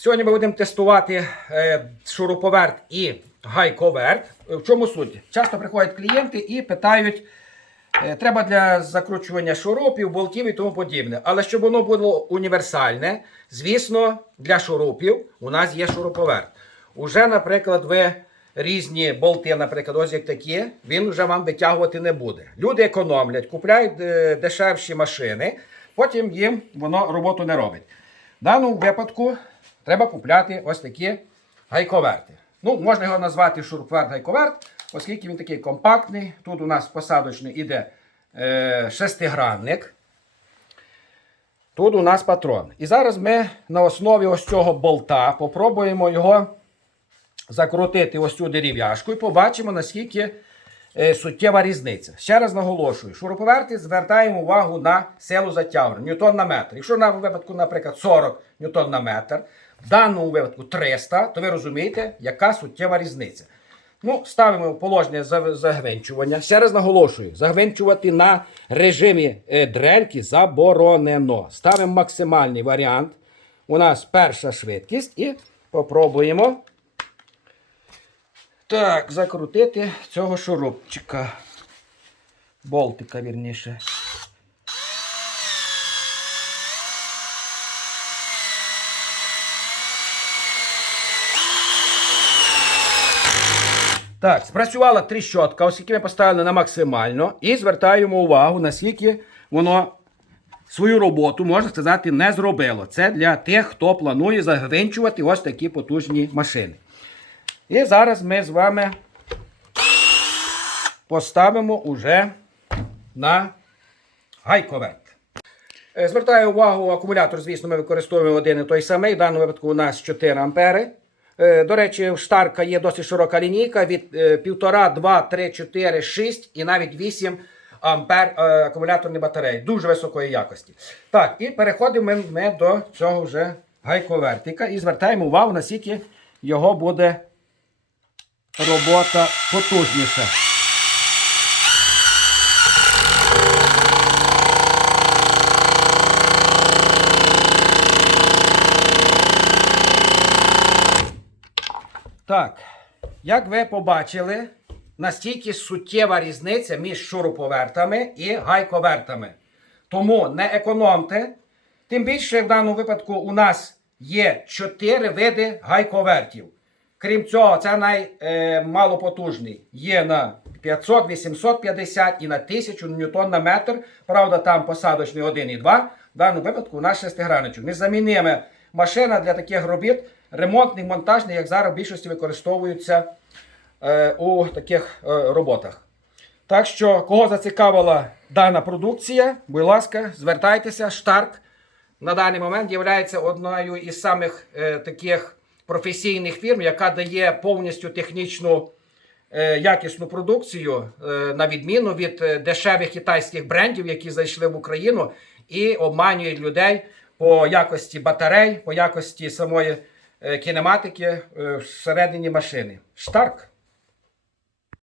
Сьогодні ми будемо тестувати е, шуруповерт і гайковерт. Е, В чому суть? Часто приходять клієнти і питають, е, треба для закручування шурупів, болтів і тому подібне. Але щоб воно було універсальне, звісно, для шурупів у нас є шуруповерт. Уже, наприклад, ви різні болти, наприклад, ось як такі, він вже вам витягувати не буде. Люди економлять, купляють дешевші машини, потім їм воно роботу не робить. В даному випадку треба купляти ось такі гайковерти. Ну, можна його назвати шуруповерт гайковерт, оскільки він такий компактний. Тут у нас посадочний іде е, шестигранник. Тут у нас патрон. І зараз ми на основі ось цього болта попробуємо його закрутити ось цю дерев'яшку і побачимо, наскільки е, суттєва різниця. Ще раз наголошую, шуруповерти звертаємо увагу на силу затягування, ньютон на метр. Якщо на випадку, наприклад, 40 ньютон на метр, в даному випадку 300, то ви розумієте, яка суттєва різниця. Ну, ставимо положення загвинчування. Ще раз наголошую, загвинчувати на режимі е, дрельки заборонено. Ставимо максимальний варіант. У нас перша швидкість і попробуємо так, закрутити цього шурупчика. Болтика, вірніше. Так, спрацювала тріщотка, оскільки ми поставили на максимально, і звертаємо увагу, наскільки воно свою роботу, можна сказати, не зробило. Це для тих, хто планує загвинчувати ось такі потужні машини. І зараз ми з вами поставимо уже на гайковерт. Е, Звертаю увагу, акумулятор, звісно, ми використовуємо один і той самий. В даному випадку у нас 4 ампери. Е, До речі, в Штарка є досить широка лінійка від 1,5, 2, 3, 4, 6 і навіть 8 ампер е, акумуляторні батареї. Дуже високої якості. Так, і переходимо ми, до цього вже гайковертика і звертаємо увагу, наскільки його буде робота потужніша. Так, як ви побачили, настільки суттєва різниця між шуруповертами і гайковертами. Тому не економте. Тим більше, в даному випадку у нас є 4 види гайковертів. Крім цього, це наймалопотужний. Є на 500, 850 і на 1000 ньютон на метр. Правда, там посадочний 1 і 2. В даному випадку у нас шестиграничок. Незамінима машина для таких робіт, ремонтний, монтажний, як зараз в більшості використовуються е, у таких е, роботах. Так що, кого зацікавила дана продукція, будь ласка, звертайтеся. Штарк на даний момент є одною із самих е, таких професійних фірм, яка дає повністю технічну е, якісну продукцію, е, на відміну від е, дешевих китайських брендів, які зайшли в Україну і обманюють людей по якості батарей, по якості самої кінематики е, всередині машини. Штарк.